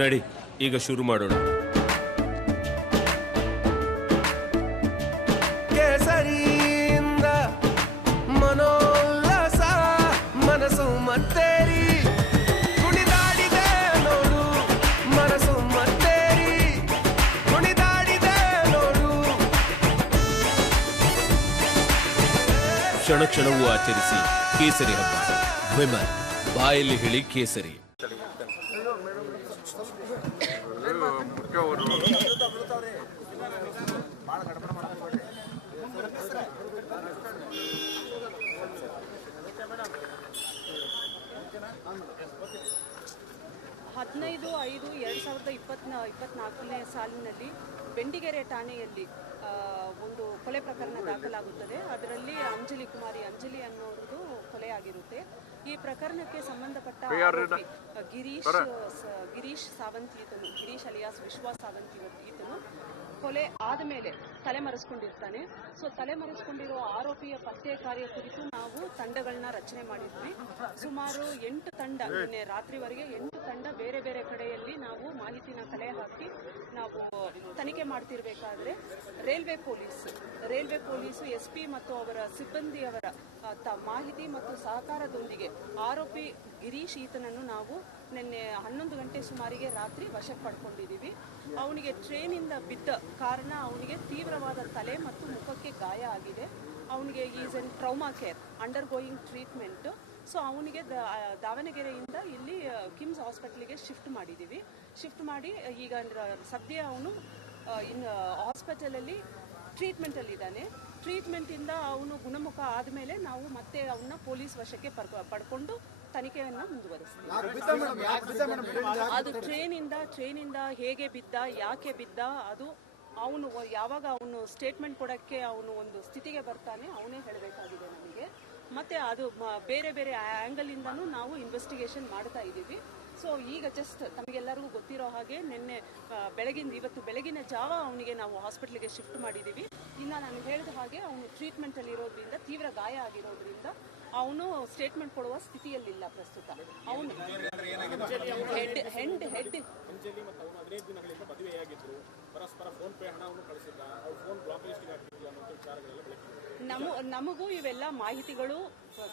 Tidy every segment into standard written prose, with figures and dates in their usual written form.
ನಡಿ, ಈಗ ಶುರು ಮಾಡೋಣ. ಕೇಸರಿಯಿಂದ ಮನೋಲ್ಲಾಸ ಮನಸ್ಸು ಮತ್ತೇರಿ ಕುಣಿದಾಡಿದೆ ನೋಡು, ಮನಸ್ಸು ಮತ್ತೇರಿ ಕುಣಿದಾಡಿದೆ ನೋಡು. ಕ್ಷಣ ಕ್ಷಣವೂ ಆಚರಿಸಿ ಕೇಸರಿ ಹಬ್ಬ. ವಿಮಲ್, ಬಾಯಲ್ಲಿ ಹೇಳಿ ಕೇಸರಿ. ಹದಿನೈದು 5/2024 ಸಾಲಿನಲ್ಲಿ ಬೆಂಡಿಗೆರೆ ಠಾಣೆಯಲ್ಲಿ ಒಂದು ಕೊಲೆ ಪ್ರಕರಣ ದಾಖಲಾಗುತ್ತದೆ. ಅದರಲ್ಲಿ ಅಂಜಲಿ ಕುಮಾರಿ ಅನ್ನೋರದು ಕೊಲೆಯಾಗಿರುತ್ತೆ. ಈ ಪ್ರಕರಣಕ್ಕೆ ಸಂಬಂಧಪಟ್ಟ ಆರೋಪಿ ಗಿರೀಶ್ ಸಾವಂತ್ ಈತನು, ಗಿರೀಶ್ ಅಲಿಯಾಸ್ ವಿಶ್ವಾಸ್ ಸಾವಂತ್ ಈತನು ಕೊಲೆ ಆದಮೇಲೆ ತಲೆಮರೆಸ್ಕೊಂಡಿರ್ತಾನೆ. ಸೊ ತಲೆಮರೆಸ್ಕೊಂಡಿರೋ ಆರೋಪಿಯ ಪತ್ತೆ ಕಾರ್ಯ ಕುರಿತು ನಾವು ತಂಡಗಳನ್ನ ರಚನೆ ಮಾಡಿದ್ವಿ. ಸುಮಾರು 8 ತಂಡ, ನಿನ್ನೆ ರಾತ್ರಿವರೆಗೆ 8 ತಂಡ ಬೇರೆ ಬೇರೆ ಕಡೆಯಲ್ಲಿ ನಾವು ಮಾಹಿತಿನ ಕಲೆ ಹಾಕಿ ನಾವು ತನಿಖೆ ಮಾಡ್ತಿರ್ಬೇಕಾದ್ರೆ ರೈಲ್ವೆ ಪೊಲೀಸು SP ಮತ್ತು ಅವರ ಸಿಬ್ಬಂದಿಯವರ ಮಾಹಿತಿ ಮತ್ತು ಸಹಕಾರದೊಂದಿಗೆ ಆರೋಪಿ ಗಿರೀಶ್ ಈತನನ್ನು ನಾವು ನಿನ್ನೆ 11 ಗಂಟೆ ಸುಮಾರಿಗೆ ರಾತ್ರಿ ವಶಕ್ಕೆ ಪಡ್ಕೊಂಡಿದ್ದೀವಿ. ಅವನಿಗೆ ಟ್ರೈನಿಂದ ಬಿದ್ದ ಕಾರಣ ಅವನಿಗೆ ತೀವ್ರವಾದ ತಲೆ ಮತ್ತು ಮುಖಕ್ಕೆ ಗಾಯ ಆಗಿದೆ. ಅವನಿಗೆ is N trauma care under going treatment. So ಅವನಿಗೆ ದಾವಣಗೆರೆಯಿಂದ ಇಲ್ಲಿ ಕಿಮ್ಸ್ ಹಾಸ್ಪಿಟ್ಲಿಗೆ ಶಿಫ್ಟ್ ಮಾಡಿ ಈಗ ಸದ್ಯ ಅವನು ಹಾಸ್ಪಿಟಲಲ್ಲಿ ಟ್ರೀಟ್ಮೆಂಟಲ್ಲಿದ್ದಾನೆ. ಟ್ರೀಟ್ಮೆಂಟಿಂದ ಅವನು ಗುಣಮುಖ ಆದಮೇಲೆ ನಾವು ಮತ್ತೆ ಅವನ್ನ ಪೊಲೀಸ್ ವಶಕ್ಕೆ ಪಡ್ಕೊಂಡು ತನಿಖೆಯನ್ನು ಮುಂದುವರಿಸ್ತೀವಿ. ಅದು ಟ್ರೈನಿಂದ ಹೇಗೆ ಬಿದ್ದ, ಯಾಕೆ ಬಿದ್ದ, ಅದು ಅವನು ಯಾವಾಗ ಅವನು ಸ್ಟೇಟ್ಮೆಂಟ್ ಕೊಡೋಕ್ಕೆ ಅವನು ಒಂದು ಸ್ಥಿತಿಗೆ ಬರ್ತಾನೆ ಅವನೇ ಹೇಳಬೇಕಾಗಿದೆ ನಮಗೆ. ಮತ್ತೆ ಅದು ಬೇರೆ ಬೇರೆ ಆ್ಯಂಗಲಿಂದನೂ ನಾವು ಇನ್ವೆಸ್ಟಿಗೇಷನ್ ಮಾಡ್ತಾ ಇದ್ದೀವಿ. ಸೊ ಈಗ ಜಸ್ಟ್ ತಮಗೆಲ್ಲರಿಗೂ ಗೊತ್ತಿರೋ ಹಾಗೆ ಇವತ್ತು ಬೆಳಗಿನ ಜಾವ ಅವನಿಗೆ ನಾವು ಹಾಸ್ಪಿಟ್ಲಿಗೆ ಶಿಫ್ಟ್ ಮಾಡಿದ್ದೀವಿ. ಇನ್ನು ನಾನು ಹೇಳಿದ ಹಾಗೆ ಅವನು ಟ್ರೀಟ್ಮೆಂಟಲ್ಲಿ ಇರೋದ್ರಿಂದ, ತೀವ್ರ ಗಾಯ ಆಗಿರೋದ್ರಿಂದ ಅವನು ಸ್ಟೇಟ್ಮೆಂಟ್ ಕೊಡುವ ಸ್ಥಿತಿಯಲ್ಲಿಲ್ಲ ಪ್ರಸ್ತುತ. ಅವನು ಹೆಡ್ ನಮಗೂ ಇವೆಲ್ಲ ಮಾಹಿತಿಗಳು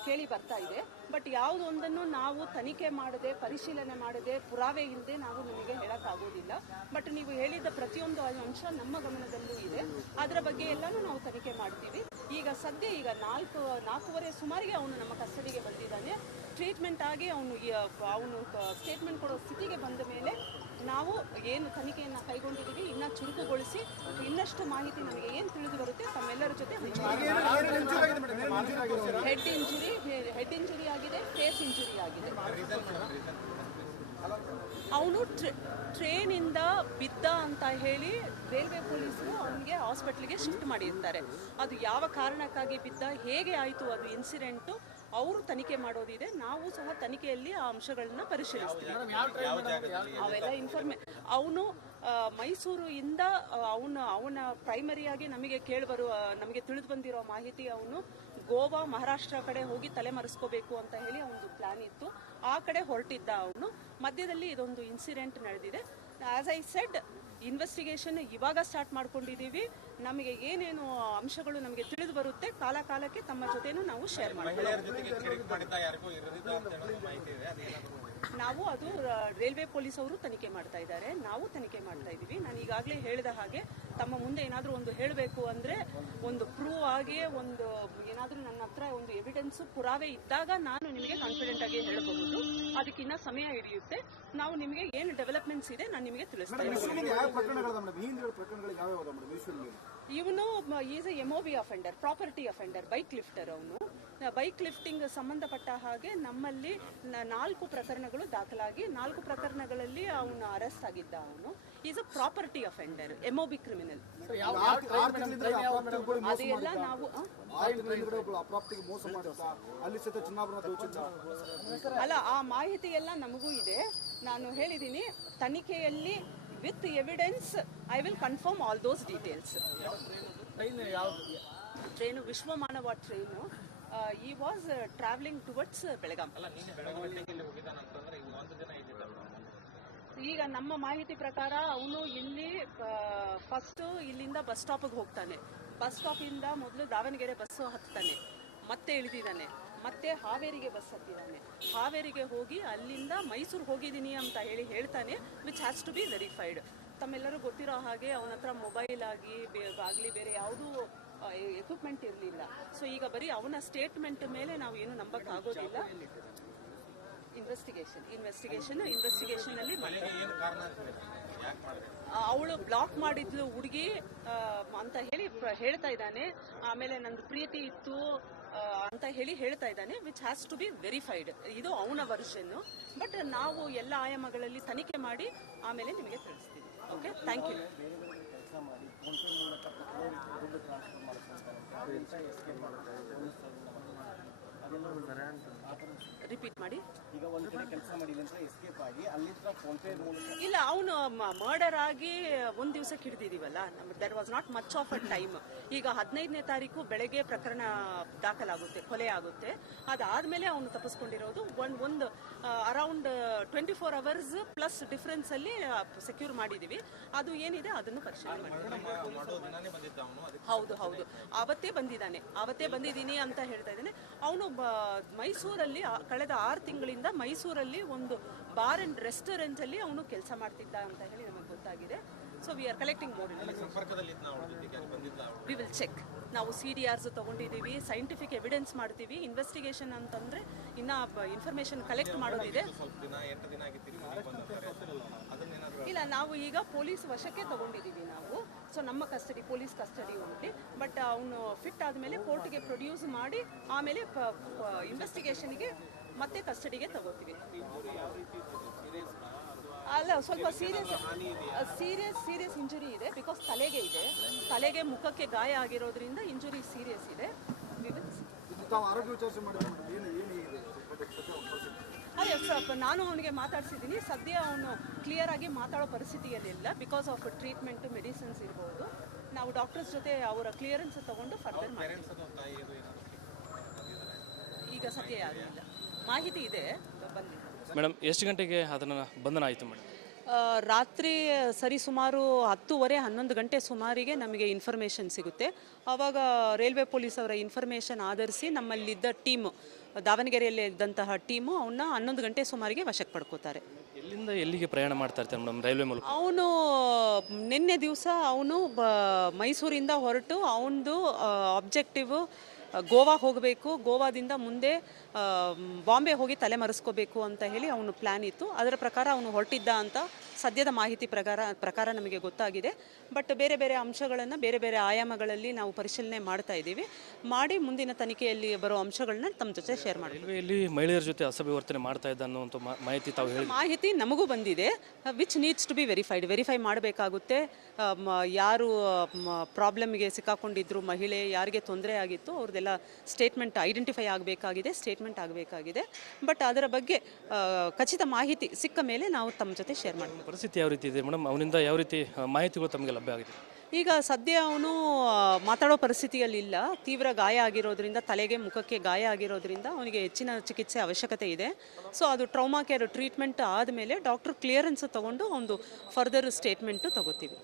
ಕೇಳಿ ಬರ್ತಾ ಇದೆ. ಬಟ್ ಯಾವುದೊಂದನ್ನು ನಾವು ತನಿಖೆ ಮಾಡದೆ, ಪರಿಶೀಲನೆ ಮಾಡದೆ, ಪುರಾವೆ ಇಲ್ಲದೆ ನಾವು ನಿಮಗೆ ಹೇಳಕ್ಕಾಗೋದಿಲ್ಲ. ಬಟ್ ನೀವು ಹೇಳಿದ ಪ್ರತಿಯೊಂದು ಅಂಶ ನಮ್ಮ ಗಮನದಲ್ಲೂ ಇದೆ. ಅದರ ಬಗ್ಗೆ ಎಲ್ಲಾನು ನಾವು ತನಿಖೆ ಮಾಡ್ತೀವಿ. ಈಗ 4:15 ಸುಮಾರಿಗೆ ಅವನು ನಮ್ಮ ಕಸ್ಟಡಿಗೆ ಬಂದಿದ್ದಾನೆ. ಟ್ರೀಟ್ಮೆಂಟ್ ಆಗಿ ಅವನು ಸ್ಟೇಟ್ಮೆಂಟ್ ಕೊಡೋ ಸ್ಥಿತಿಗೆ ಬಂದ ಮೇಲೆ ನಾವು ಏನು ತನಿಖೆಯನ್ನು ಕೈಗೊಂಡಿದ್ದೀವಿ ಇನ್ನೂ ಚುರುಕುಗೊಳಿಸಿ ಇನ್ನಷ್ಟು ಮಾಹಿತಿ ನಮಗೆ ಏನು ತಿಳಿದು ಬರುತ್ತೆ ತಮ್ಮೆಲ್ಲರ ಜೊತೆ ಹೆಡ್ ಇಂಜುರಿ ಆಗಿದೆ, ಫೇಸ್ ಇಂಜುರಿ ಆಗಿದೆ. ಅವನು ಟ್ರೈನಿಂದ ಬಿದ್ದ ಅಂತ ಹೇಳಿ ರೈಲ್ವೆ ಪೊಲೀಸರು ಅವನಿಗೆ ಹಾಸ್ಪಿಟ್ಲಿಗೆ ಶಿಫ್ಟ್ ಮಾಡಿರ್ತಾರೆ. ಅದು ಯಾವ ಕಾರಣಕ್ಕಾಗಿ ಬಿದ್ದ, ಹೇಗೆ ಆಯಿತು ಅದು ಇನ್ಸಿಡೆಂಟು, ಅವರು ತನಿಖೆ ಮಾಡೋದಿದೆ. ನಾವು ಸಹ ತನಿಖೆಯಲ್ಲಿ ಆ ಅಂಶಗಳನ್ನ ಪರಿಶೀಲಿಸ್ತೀವಿ. ಅವೆಲ್ಲ ಅವನು ಮೈಸೂರಿಂದ ಅವನ ಪ್ರೈಮರಿಯಾಗಿ ನಮಗೆ ತಿಳಿದು ಬಂದಿರೋ ಮಾಹಿತಿ, ಅವನು ಗೋವಾ, ಮಹಾರಾಷ್ಟ್ರ ಕಡೆ ಹೋಗಿ ತಲೆಮರೆಸ್ಕೋಬೇಕು ಅಂತ ಹೇಳಿ ಒಂದು ಪ್ಲಾನ್ ಇತ್ತು. ಆ ಕಡೆ ಹೊರಟಿದ್ದ ಅವನು. ಮಧ್ಯದಲ್ಲಿ ಇದೊಂದು ಇನ್ಸಿಡೆಂಟ್ ನಡೆದಿದೆ. ಆಸ್ ಐ ಸೆಡ್, ಇನ್ವೆಸ್ಟಿಗೇಷನ್ ಇವಾಗ ಸ್ಟಾರ್ಟ್ ಮಾಡ್ಕೊಂಡಿದ್ದೀವಿ. ನಮಗೆ ಏನೇನು ಅಂಶಗಳು ನಮಗೆ ತಿಳಿದು ಬರುತ್ತೆ ಕಾಲಕ್ಕೆ ತಮ್ಮ ಜೊತೆನೂ ನಾವು ಶೇರ್ ಮಾಡ್ತೀವಿ. ನಾವು ಅದು ರೈಲ್ವೆ ಪೊಲೀಸ್ ಅವರು ತನಿಖೆ ಮಾಡ್ತಾ ಇದ್ದಾರೆ, ನಾವು ತನಿಖೆ ಮಾಡ್ತಾ ಇದ್ದೀವಿ. ನಾನು ಈಗಾಗಲೇ ಹೇಳಿದ ಹಾಗೆ ತಮ್ಮ ಮುಂದೆ ಏನಾದರೂ ಒಂದು ಹೇಳಬೇಕು ಅಂದರೆ ಒಂದು ಪ್ರೂವ್ ಆಗಿ ಏನಾದರೂ ನನ್ನ ಹತ್ರ ಒಂದು ಎವಿಡೆನ್ಸ್ ಪುರಾವೆ ಇದ್ದಾಗ ನಾನು ನಿಮಗೆ ಕಾನ್ಫಿಡೆಂಟ್ ಆಗಿ ಹೇಳಬಹುದು. ಅದಕ್ಕಿನ್ನ ಸಮಯ ಹಿಡಿಯುತ್ತೆ. ನಾವು ನಿಮಗೆ ಏನು ಡೆವಲಪ್ಮೆಂಟ್ಸ್ ಇದೆ ನಾನು ನಿಮಗೆ ತಿಳಿಸ್ತಾ ಇದ್ದೀನಿ. ಇವನು is A MOB offender, property offender, bike lifter. ಅವನು ಬೈಕ್ ಲಿಫ್ಟಿಂಗ್ ಸಂಬಂಧಪಟ್ಟ ಹಾಗೆ ನಮ್ಮಲ್ಲಿ 4 ಪ್ರಕರಣಗಳು ದಾಖಲಾಗಿ 4 ಪ್ರಕರಣಗಳಲ್ಲಿ ಅವನು ಅರೆಸ್ಟ್ ಆಗಿದ್ದ. ಅವನು is a property offender, MOB criminal. ಅದೆಲ್ಲ ನಾವು ಅಲ್ಲ, ಆ ಮಾಹಿತಿ ಎಲ್ಲ ನಮಗೂ ಇದೆ. ನಾನು ಹೇಳಿದ್ದೀನಿ ತನಿಖೆಯಲ್ಲಿ with evidence I will confirm all those details. Train Vishwamanava train. He was travelling towards Belgaum. ಈಗ ನಮ್ಮ ಮಾಹಿತಿ ಪ್ರಕಾರ ಅವನು ಇಲ್ಲಿ ಫಸ್ಟ್ ಇಲ್ಲಿಂದ ಬಸ್ ಸ್ಟಾಪ್ಗೆ ಹೋಗ್ತಾನೆ. ಬಸ್ ಸ್ಟಾಪಿಂದ ಮೊದಲು ದಾವಣಗೆರೆ ಬಸ್ಸು ಹತ್ತಾನೆ, ಮತ್ತೆ ಇಳಿದಿದ್ದಾನೆ, ಮತ್ತೆ ಹಾವೇರಿಗೆ ಬಸ್ ಹತ್ತಿದ್ದಾನೆ. ಹಾವೇರಿಗೆ ಹೋಗಿ ಅಲ್ಲಿಂದ ಮೈಸೂರು ಹೋಗಿದ್ದೀನಿ ಅಂತ ಹೇಳ್ತಾನೆ, which has to be verified. ತಮ್ಮೆಲ್ಲರೂ ಗೊತ್ತಿರೋ ಹಾಗೆ ಅವನ ಹತ್ರ ಮೊಬೈಲ್ ಆಗಲಿ ಬೇರೆ ಯಾವುದೂ ಎಕ್ವಿಪ್ಮೆಂಟ್ ಇರಲಿಲ್ಲ. ಸೊ ಈಗ ಬರೀ ಅವನ ಸ್ಟೇಟ್ಮೆಂಟ್ ಮೇಲೆ ನಾವು ಏನು ನಂಬಕ್ಕಾಗೋದಿಲ್ಲ. ಇನ್ವೆಸ್ಟಿಗೇಷನ್ ಅಲ್ಲಿ ಅವಳು ಬ್ಲಾಕ್ ಮಾಡಿದ್ಲು ಹುಡುಗಿ ಅಂತ ಹೇಳ್ತಾ ಇದ್ದಾನೆ. ಆಮೇಲೆ ನಂದು ಪ್ರೀತಿ ಇತ್ತು ಅಂತ ಹೇಳ್ತಾ ಇದ್ದಾನೆ, which has to be verified. ಇದು ಅವನ ವರ್ಷನ್. ಬಟ್ ನಾವು ಎಲ್ಲ ಆಯಾಮಗಳಲ್ಲಿ ತನಿಖೆ ಮಾಡಿ ಆಮೇಲೆ ನಿಮಗೆ ತಿಳಿಸ್ತೀವಿ. Okay, thank you. ರಿಪೀಟ್ ಮಾಡಿ. ಈಗ ಒಂದು ಕಡೆ ಕೆಲಸ ಮಾಡಿಲ್ಲ ಅಂತ ಎಸ್ಕೇಪ್ ಆಗಿ ಅಲ್ಲಿಂದ ಫೋನ್ ಪೇ ಮೂಲಕ ಇಲ್ಲ, ಅವನು ಮರ್ಡರ್ ಆಗಿ ಒಂದ್ ದಿವಸಕ್ಕೆ ಹಿಡಿದಿದೀವಲ್ಲ, that was not much of a time. ಈಗ 15ನೇ ತಾರೀಕು ಬೆಳಗ್ಗೆ ಪ್ರಕರಣ ದಾಖಲಾಗುತ್ತೆ, ಕೊಲೆ ಆಗುತ್ತೆ. ಅದಾದ್ಮೇಲೆ ಅವನು ತಪ್ಪಿಸ್ಕೊಂಡಿರೋದು ಒಂದು ಅರೌಂಡ್ 24 hours ಪ್ಲಸ್ ಡಿಫರೆನ್ಸ್ ಅಲ್ಲಿ ಸೆಕ್ಯೂರ್ ಮಾಡಿದೀವಿ. ಅದು ಏನಿದೆ ಅದನ್ನು ಪರಿಶೀಲನೆ ಮಾಡಿ. ಹೌದು, ಅವತ್ತೇ ಬಂದಿದ್ದೀನಿ ಅಂತ ಹೇಳ್ತಾ ಇದ್ದಾನೆ. ಅವನು ಮೈಸೂರಲ್ಲಿ ಕಳೆದ 6 ತಿಂಗಳಿಂದ ಮೈಸೂರಲ್ಲಿ ಒಂದು ಬಾರ್ ಅಂಡ್ ರೆಸ್ಟೋರೆಂಟ್ ಅಲ್ಲಿ ಅವನು ಕೆಲಸ ಮಾಡ್ತಿದ್ದ ಅಂತ ಹೇಳಿ ನಮಗೆ ಗೊತ್ತಾಗಿದೆ. So we are collecting more. We will check. ನಾವು CDRs ತಗೊಂಡಿದ್ದೀವಿ, ಸೈಂಟಿಫಿಕ್ ಎವಿಡೆನ್ಸ್ ಮಾಡ್ತೀವಿ. ಇನ್ವೆಸ್ಟಿಗೇಷನ್ ಅಂತಂದ್ರೆ ಇನ್ನ ಇನ್ಫಾರ್ಮೇಶನ್ ಕಲೆಕ್ಟ್ ಮಾಡೋದಿದೆ. ಇಲ್ಲ, ನಾವು ಈಗ ಪೊಲೀಸ್ ವಶಕ್ಕೆ ತಗೊಂಡಿದ್ದೀವಿ ನಾವು. ಸೊ ನಮ್ಮ ಪೊಲೀಸ್ ಕಸ್ಟಡಿ ಉಂಟು. ಬಟ್ ಅವನು ಫಿಟ್ ಆದಮೇಲೆ ಕೋರ್ಟ್ಗೆ ಪ್ರೊಡ್ಯೂಸ್ ಮಾಡಿ ಆಮೇಲೆ ಇನ್ವೆಸ್ಟಿಗೇಷನ್ಗೆ ಮತ್ತೆ ಕಸ್ಟಡಿಗೆ ತಗೋತೀವಿ. ಅಲ್ಲ, ಸ್ವಲ್ಪ ಸೀರಿಯಸ್ ಇಂಜುರಿ ಇದೆ. ಬಿಕಾಸ್ ತಲೆಗೆ ಮುಖಕ್ಕೆ ಗಾಯ ಆಗಿರೋದ್ರಿಂದ ಇಂಜುರಿ ಸೀರಿಯಸ್ ಇದೆ. ಅದೇ ಸ್ವಲ್ಪ ನಾನು ಅವನಿಗೆ ಮಾತಾಡ್ಸಿದ್ದೀನಿ. ಸದ್ಯ ಅವನು ಕ್ಲಿಯರ್ ಆಗಿ ಮಾತಾಡೋ ಪರಿಸ್ಥಿತಿಯಲ್ಲಿಲ್ಲ. ಬಿಕಾಸ್ ಆಫ್ ಟ್ರೀಟ್ಮೆಂಟ್, ಮೆಡಿಸಿನ್ಸ್ ಇರ್ಬೋದು. ನಾವು ಡಾಕ್ಟರ್ಸ್ ಜೊತೆ ಅವರ ಕ್ಲಿಯರೆನ್ಸ್ ತಗೊಂಡು ಫರ್ದರ್ ಮಾಡ್ತೀವಿ. ಈಗ ಸದ್ಯ ಯಾರೂ ಇಲ್ಲ, ಮಾಹಿತಿ ಇದೆ, ಬಂದಿದೆ. ಮೇಡಮ್, ಎಷ್ಟು ಗಂಟೆಗೆ ಅದನ್ನು ಬಂಧನ ಆಯಿತು ಮೇಡಮ್? ರಾತ್ರಿ ಸರಿಸುಮಾರು 10:30-11 ಗಂಟೆ ಸುಮಾರಿಗೆ ನಮಗೆ ಇನ್ಫಾರ್ಮೇಷನ್ ಸಿಗುತ್ತೆ. ಆವಾಗ ರೈಲ್ವೆ ಪೊಲೀಸ್ ಅವರ ಇನ್ಫಾರ್ಮೇಷನ್ ಆಧರಿಸಿ ನಮ್ಮಲ್ಲಿದ್ದ ಟೀಮು, ದಾವಣಗೆರೆಯಲ್ಲಿ ಇದ್ದಂತಹ ಟೀಮು ಅವನ್ನ 11 ಗಂಟೆ ಸುಮಾರಿಗೆ ವಶಕ್ಕೆ ಪಡ್ಕೋತಾರೆ. ಎಲ್ಲಿಂದ ಎಲ್ಲಿಗೆ ಪ್ರಯಾಣ ಮಾಡ್ತಾ ಇರ್ತಾರೆ ಮೇಡಮ್ ರೈಲ್ವೆ ಮೂಲಕ? ಅವನು ನಿನ್ನೆ ದಿವಸ ಅವನು ಮೈಸೂರಿಂದ ಹೊರಟು ಅವನದು ಆಬ್ಜೆಕ್ಟಿವ್ ಗೋವಾ ಹೋಗಬೇಕು, ಗೋವಾದಿಂದ ಮುಂದೆ ಬಾಂಬೆ ಹೋಗಿ ತಲೆಮರೆಸ್ಕೋಬೇಕು ಅಂತ ಹೇಳಿ ಅವನು ಪ್ಲ್ಯಾನ್ ಇತ್ತು. ಅದರ ಪ್ರಕಾರ ಅವನು ಹೊರಟಿದ್ದ ಅಂತ ಸದ್ಯದ ಮಾಹಿತಿ ಪ್ರಕಾರ ನಮಗೆ ಗೊತ್ತಾಗಿದೆ. ಬಟ್ ಬೇರೆ ಬೇರೆ ಅಂಶಗಳನ್ನು ಬೇರೆ ಬೇರೆ ಆಯಾಮಗಳಲ್ಲಿ ನಾವು ಪರಿಶೀಲನೆ ಮಾಡ್ತಾ ಇದ್ದೀವಿ. ಮಾಡಿ ಮುಂದಿನ ತನಿಖೆಯಲ್ಲಿ ಬರೋ ಅಂಶಗಳನ್ನ ತಮ್ಮ ಜೊತೆ ಶೇರ್ ಮಾಡಿ. ರೈಲ್ವೆಯಲ್ಲಿ ಮಹಿಳೆಯರ ಜೊತೆ ಅಸಭ್ಯ ವರ್ತನೆ ಮಾಡ್ತಾ ಇದ್ದ ಅನ್ನುವಂಥ ಮಾಹಿತಿ ತಾವು ಹೇಳಿ ಮಾಹಿತಿ ನಮಗೂ ಬಂದಿದೆ, which needs to be verify ಮಾಡಬೇಕಾಗುತ್ತೆ. ಯಾರು ಪ್ರಾಬ್ಲಮ್ಗೆ ಸಿಕ್ಕಾಕೊಂಡಿದ್ರು, ಮಹಿಳೆ ಯಾರಿಗೆ ತೊಂದರೆ ಆಗಿತ್ತು, ಅವ್ರದ್ದೆಲ್ಲ ಸ್ಟೇಟ್ಮೆಂಟ್ ಐಡೆಂಟಿಫೈ ಆಗಬೇಕಾಗಿದೆ. ಬಟ್ ಅದರ ಬಗ್ಗೆ ಖಚಿತ ಮಾಹಿತಿ ಸಿಕ್ಕ ಮೇಲೆ ನಾವು ತಮ್ಮ ಜೊತೆ ಶೇರ್ ಮಾಡ್ತೀವಿ. ಪರಿಸ್ಥಿತಿ ಯಾವ ರೀತಿ ಇದೆ ಮೇಡಮ್? ಅವನಿಂದ ಯಾವ ರೀತಿ ಮಾಹಿತಿಗಳು ತಮಗೆ ಲಭ್ಯ ಆಗಿದೆ? ಈಗ ಸದ್ಯ ಅವನು ಮಾತಾಡೋ ಪರಿಸ್ಥಿತಿಯಲ್ಲಿಲ್ಲ. ತೀವ್ರ ಗಾಯ ಆಗಿರೋದ್ರಿಂದ, ತಲೆಗೆ ಮುಖಕ್ಕೆ ಗಾಯ ಆಗಿರೋದ್ರಿಂದ ಅವನಿಗೆ ಹೆಚ್ಚಿನ ಚಿಕಿತ್ಸೆ ಅವಶ್ಯಕತೆ ಇದೆ. ಸೊ ಅದು ಟ್ರೌಮಾ ಕೇರ್ ಟ್ರೀಟ್ಮೆಂಟ್ ಆದಮೇಲೆ ಡಾಕ್ಟರ್ ಕ್ಲಿಯರೆನ್ಸ್ ತಗೊಂಡು ಒಂದು ಫರ್ದರ್ ಸ್ಟೇಟ್ಮೆಂಟು ತಗೋತೀವಿ.